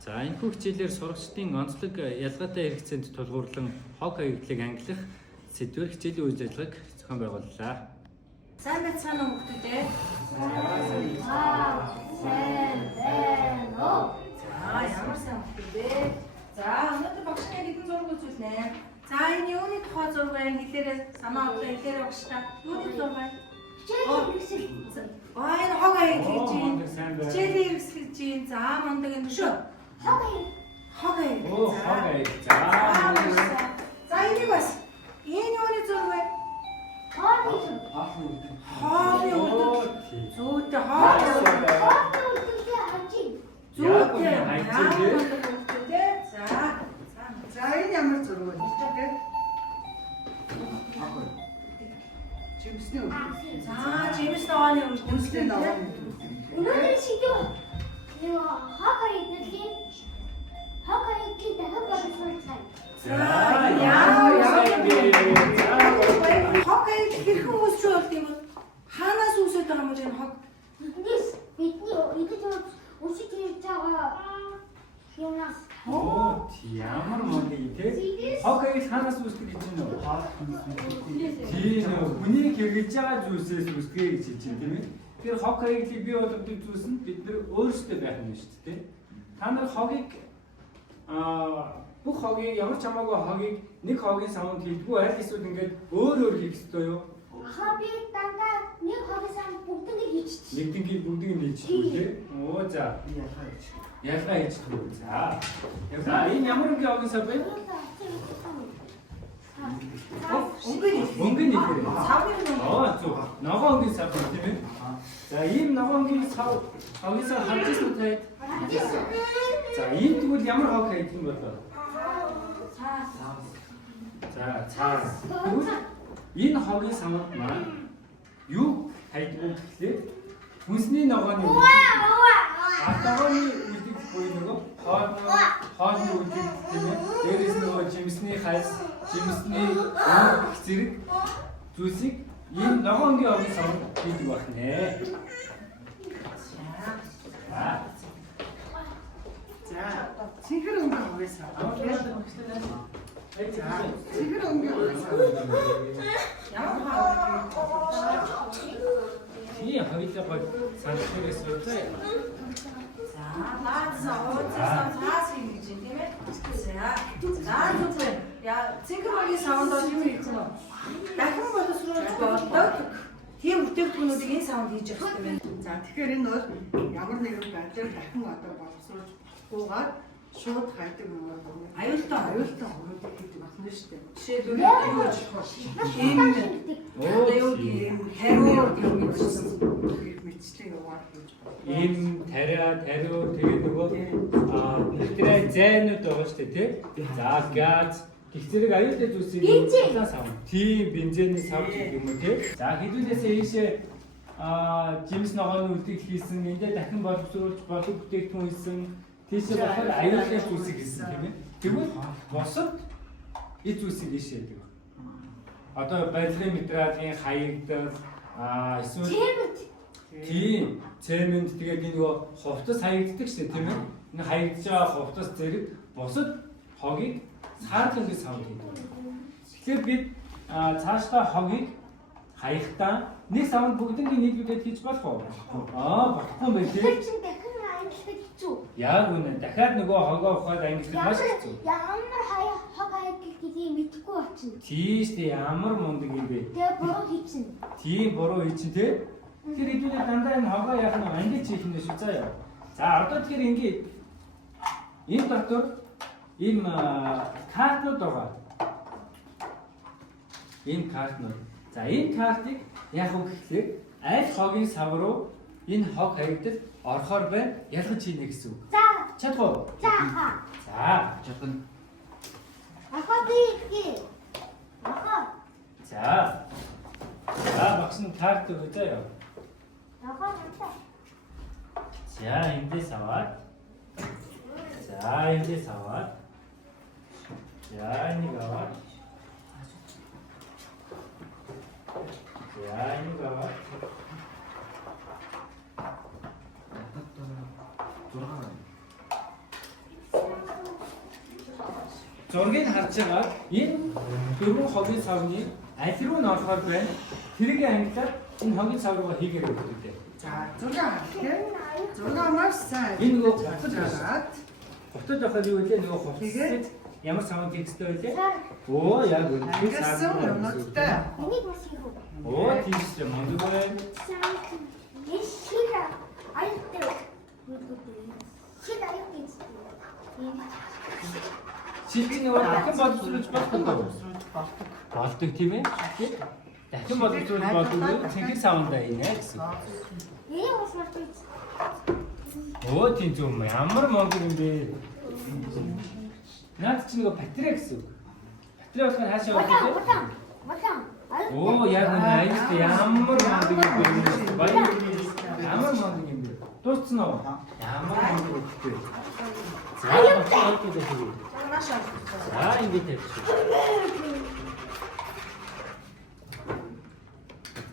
За энэ хичээлээр сурагчдын онцлог ялгаатай хэрэгцээнд тулгуурлан хог хаягдлыг ангилах сэдвээр хичээлийн үйл ажиллагааг зохион байгууллаа. Сайн байцгаана уу хүмүүстээ? Ямар сайн хүмүүстээ? За өнөөдөр багшны хэдэн зураг үзүүлнэ. За энэ юуны тухай зураг байна? Хэлээрээ санаа одлоо хэлээрээ багштай. Юуны зураг байна? Энэ хог хаягдл гэж юм. Хичээлийн хэрэгсэл гэж юм. За мундаг энэ шүү. Хог хаягдл. Оо хог хаягдл. За энийг бас. Энэ юуны зураг байна? Хоолны үлдэл. Зүйтэй хоолны үлдэл. За энэ ямар зураг вэ? Жимсний үлдэл. За жимс ногооны үлдэл. Өнөөдөр шийдвэр хог хаягдлын дахин боловсруулах цаг. Хог хаягдл хэрхэн үүсч болд юм бол хаанаас үүсэж байгаа юм бэ энэ хог? Бидний идэж өсөж ирж байгаа юмнаас. Оо ямар модыг те хог хаягдл хаанаас үүсдэг гэж байна уу? Тийм хүний хэрэгж байгаа зүйлсээс үүсдэг гэж хэлж байна тийм ээ. Тэгэхээр хог хаягдлыг бий болгодог зүйлс нь бид нар өөрсдөө байх юм шүү дээ. Та нар хогийг бүх хогийг ямар ч хамаагүй хогийг нэг хогийн савнд хийдгүү аль эсвэл ингээд өөр хийх ёстой юу? Ахаа би дандаа нэг хогийн савнд бүгднийг хийчихсэн. Нэгднийг бүгдийг нь хийчихвэл тий. Оо за. Ялгаа хийчихвэл. За. За энэ ямар нэг хогийн сав бэ? Өнгөний хэрэг. Савын Аа зөв. Ногоонгийн сав тийм ээ. За ийм ногоонгийн сав хогийн сав харжсэн үү? За ийм тэгвэл ямар хог хайдсан болоо? За цаас. Энэ хогийн самд маань юу хайдгүй гэхлээр хүнсний ногооны ногооны үлдэх буй нөгөө хоолны үлдэх тийм ээ. Дээрээс нөгөө жимсний хайс, жимсний зэрэг зүйлсийг энэ ногооны хогийн самд хийдэг байна. За цэгэр өнгө аваасаа. Цэгэр өнгө аваасаа. Тийм хоёулаа гол санахаас болтой. За цаас хийж юм тийм ээ. За зүгээрээ яа цэгэр хогийн савнд бол юу хийх вэ? Дахин боловсруулж болдог. Тийм бүтээгдэхүүнүүдийг энэ савнд хийж явах хэрэгтэй байна. За тэгэхээр энэ бол ямар нэгэн байдлаар дахин одоо боловсруулж болохгүйгээр шууд хайдаг юм байна. Аюултай хөрөөдөг гэдэг болно шүү дээ. жишээлбэл юу гэж Мэтчлэн яваад хийж байна. Ийм тариу тэгээ нөгөө бактериа зайнууд байгаа шүү дээ тий. За газ гих зэрэг аюултай зүйлсийг сав. Тийм бензиний сав гэх юм уу тий. За хэдүүлээсээ ийшээ жимс ногооны үлдэх хийсэн эндээ дахин боловсруулж болов бүтээгдэхүүн хийсэн тийшээ болохоор аюултай зүйлсийг хийсэн тийм ээ. Тэгвэл босод эд зүйлсийг ийшээ гэдэг. Одоо барилгын материалын хаягдал эсвэл тийм цемент тэгээд энэ нөгөө хувцас хаягддаг шээ тийм ээ. Энэ хаягдж байгаа хувцас зэрэг бусад хогийг саарлан гэж савд хийдэг. Тэгэхээр бид цаашдаа хогийг хаяхдаа нэг савнд бүгднийг нийлүүлээд хийж болох уу? Болохгүй юм байна тийм. Тэр чинь дахин ангилах хэцүү. Яг үнэ. Дахиад нөгөө хогоо ухаад ангилах маш хэцүү. Ямар хог хаягдл гэдгийг мэдэхгүй очино. Тийш дээ ямар мундаг юм бэ? Тэгээ буруу хийчихнэ. Тийм буруу хийчин тий. Тэр хэдүүлээ дандаа энэ хогоо яах нь ангиж хийх юм шүү заа яа. За одоо тэгэхээр ингээд энэ дотор ийм картууд байгаа. Ийм картнууд. За энэ картыг яах вэ гэхлээр аль хогийн сав руу энэ хог хаягдал орохоор байна. Ялгаж хийнэ гэсэн үг. За. Чадах уу? За. За чадна. Ахаа би. Ахаа. За. За багш нь карт өгөө заяа. Ахаа надаа. За эндээс аваад. За эндээс аваад. За энийг аваад. За энийг аваад. зургийг харж байгаа энэ дөрвөн хогийн савны аль руу н орохоор байна. Тэрийг ангилаад энэ хогийн сав руугаа хийгээд өгдөө. За 6 тийм. 6 маш сайн. Энэ нөгөө готод явахад юу вэ? Нөгөө хувцасд ямар саунд тексттэй байлээ? Оо яг үнэ. Ангилсан юмнуудтай. Энийг бас хийх үү? Оо тийш мундаг байна. Шира аюултай. Шира аюултай. Шилжин нөгөө дахин боловсруулж болдог. Болдог тийм ээ. Дахин боловсруулж болдог. Цэнхэр саундаа инэ гэсэн. Энийг бас мартаж. Оо тийм зүм ямар мундаг юм бэ? Наад чи нөгөө батарей гэсэн үг. Батарей болохоор хаашаа явах вэ? Оо яг үнэ аюултай ямар мундаг юм бэ? Баяр ямар мундаг юм бэ? Дууссан уу? Ямар мундаг юм бэ? За багтаалт дээр хийе. За ингэж тавьчих.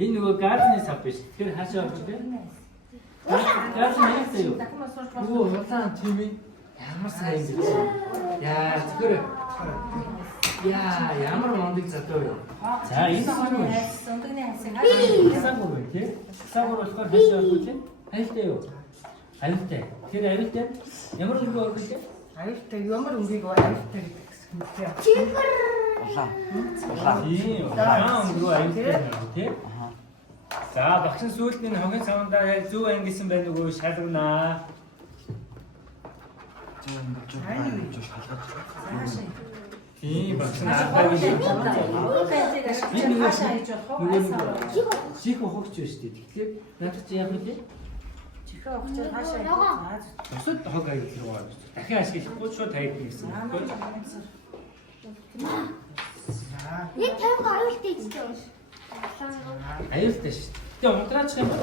Энэ нөгөө газны сав биш. Тэгэхээр хаашаа явах вэ? Газ нээсэй юу? Оо улаан тийм ээ. Ямар сайн юм бэ? Яа тэгэхээр яа ямар мундаг задаа вэ? За энэ нь Сундагны хайсан хаашаа. сагуур вэ тий? Сагуур болохоор хаашаа явах вэ? Аюултай юу? Аюултай. Тэр аюултай ямар өнгө орох вэ? Аюултай ямар өнгөийг аюултай гэдэг юм бэ? Тийм. Аа өнгө аюултай юм тий? За багш сүүлд нь хогийн савндаа яг зөв ангисан байх нөгөө шалгана. Тийм багш наадаа гэж. Чих ухагч байна шүү дээ. Тэгэхээр надад чи яах вэ? Чихээ өгчөө хаашаа. Бусад хог аюул руу орж. Дахин ашиглахгүй шууд тавьдаг гэсэн. Нэг тавих аюултай гэж. Аюултай шүү дээ. Тэгээ унтраачих юм бол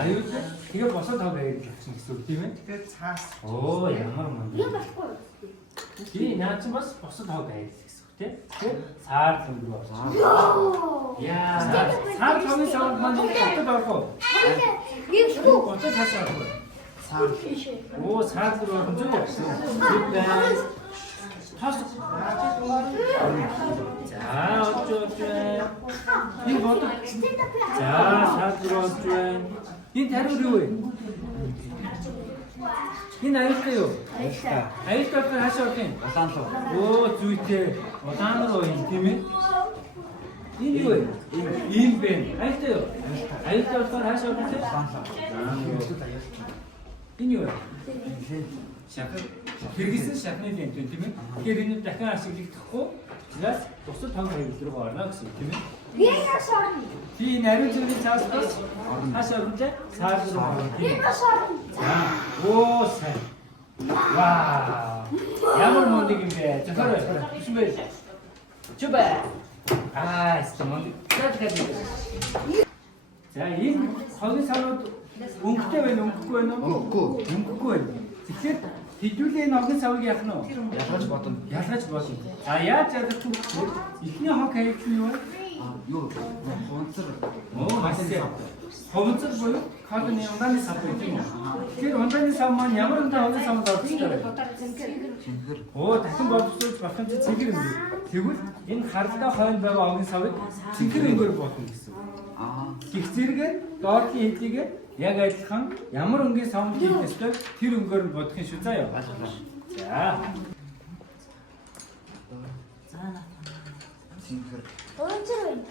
аюул. Тэгээ босоод хог аюул авчихна гэсэн үг тийм ээ. Тэгэхээр цаас. Оо ямар Юу мөн. болохгүй. Тийм наад чинь бас босод хог аюул гэсэн үг тийм. Саар өнгө рүү орж. Яа. Саар хогийн савд маань хотод орох уу? Юу шүү? Хотод хаашаа орох вэ? Оо саар руу орж юу? Тийм. Тас. За очиж байна. Энэ бод. За саад руу орж байна. Энэ тариу юу вэ? Энэ аюултай юу? Аюултай. Аюултай болохоор хаашаа орох юм? Улаан руу. Оо зүйтэй. Улаан руу юм тийм ээ. Энэ юу вэ? Ийм бэ. Аюултай юу? Аюултай болохоор хаашаа орох вэ? Улаан руу. Энэ юу вэ? Шахах. Хэрэгсэн шахны лент тийм ээ. Тэгэхээр энэ дахин ашиглагдахгүй. Тэгээс бусад тог аюул руу орно гэсэн үг тийм ээ. Би ясаа. Тийм ариун зүрийн цаас бас хаашаа орно вэ? Саар руу орно. Би ясаа. За. Оо сайн. Вау. Ямар мундаг юм бэ? Зөвхөн тийм бэ? Чуба. Эсвэл мундаг. За энэ хогийн савууд өнгөтэй байна, өнгөхгүй байна уу? Өнгөхгүй байна. Тэгэхээр хэдүүлээ энэ хогийн савыг яах нь вэ? Ялгаж бодно. Ялгаж бодно. За яаж ялгах вэ? Эхний хог хаягч нь юу вэ? Юу? Хонцор. Оо маш сайн. Хонцор буюу кадны ундааны сав гэдэг юм. Тэгэхээр ундааны сав маань ямар ундааны хогийн савд орчихтой вэ? Цэнхэр. Оо дахин боловсруулж болох юм чи цэнхэр өнгө. Тэгвэл энэ харалтай хойно байгаа хогийн савыг цэнхэр өнгөөр бодно гэсэн. Их зэрэг доотлын хэдлийгээ яг адилхан ямар өнгийн савнд хийх ёстой тэр өнгөөр нь бодох юм шүү заа яа. За. Цэнхэр. Онцор байна.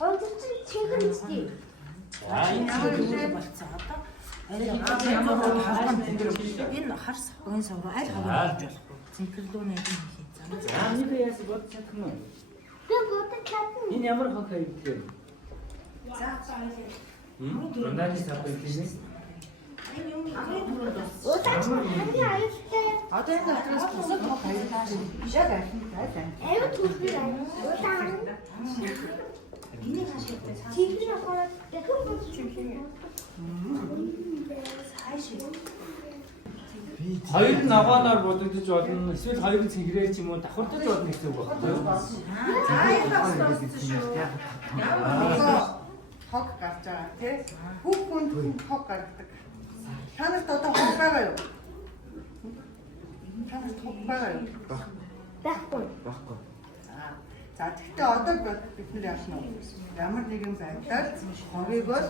Онцор чинь чихэр үстэй. За энэ болцсон одоо. Ямар энэ харс хогийн сав руу аль хогийн орж болох вэ? Цэнхэрлүү нэг юм хийх. за нэг яас бод чадах нь. Би бодож чадна. Энэ ямар хог хайх вэ? За Ундааны сав гэдэг нь. энэ юм хамгийн түрүүнд бас. Удаач хамгийн аюултай. Одоо энэ дотроос бусад хог аюултай биш яг аюултай байна. Аюул түүхий удаан. Энийг хашигтай цаа. Чихэр ахаа дахин болж чихэр. Цаашаа. Хоёр нь аваанаар бодогдож болно. Эсвэл хоёр нь цэнхрээ ч юм уу давхартаж болно гэсэн үг байна. За энэ бас болсон шүү. Хог гарч байгаа тий. Бүх хүнд хог гардаг. Та нарт одоо хог байгаа юу? Та нарт хог байгаа юу? байхгүй. Баггүй. За тэгтээ одоо бид нар яах нь вэ? Ямар нэгэн байдлаар хогийг бол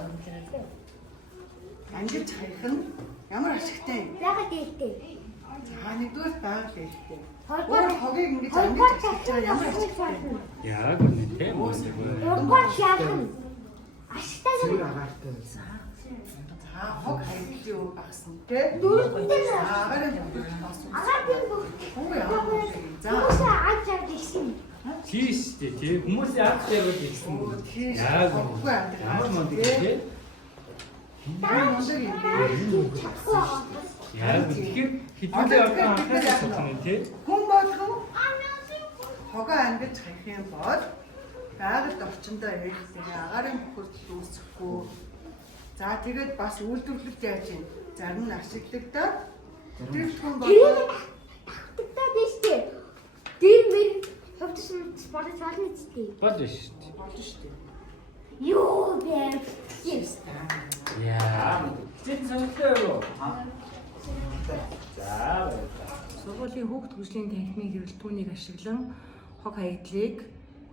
ангиж хаях нь ямар ашигтай юм? Яагаад ээлтэй? За нэгдүгээр байгаль ээлтэй. Хоёрдугаар Хогийг ингэж ангиж Хоёрдугаар хачих чинь ямар ашигтай юм? Яг үнэ тийм үү. Гурдугаар шаахан. Ашигтай Цэвэр юм. агаартай. За хог хаягдлын үр багсан тий. Дөрөвдөө Агаараа явуулж басуу. агаар тийм бүх. Хог явуулж. За Хүмүүсээ аж авч ирсэн. Тийш тий хүмүүсийн ард тавьж ирсэн. тийш Яг хоггүй ямар амьдрал. мундаг тий. Мундаг юм. Чадахгүй. Яг тэгэхээр хитүүлээ одоо анхаарах юм тий. Хүн болгон хогоо ангиж хаях юм бол байгальд орчиндөө ээлтэй агарын бүхэл үүсэхгүй. За тэгээд бас үйлдвэрлэлт яаж юм? Зарим нь ашиглагдаад тэр хүн бол Тэгтээ биш тий. Тэр мэр хөвдөсөн спорт болно тий. Болно шүү дээ. болно шүү дээ. Юу бэ? Яа. Хичээл сонирхолтой юу? За. Сургуулийн хүүхд хөгжлийн танхимын хэрэглэтгүүнийг ашиглан хог хаягдлыг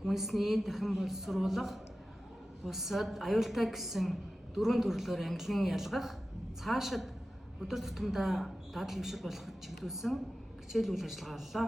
хүнсний дахин боловсруулах, бусад аюултай гэсэн 4 төрлөөр ангилан ялгах, цаашид өдөр тутамдаа дадал хэмшиг болгоход чиглүүлсэн хичээл үйл ажиллагаа боллоо.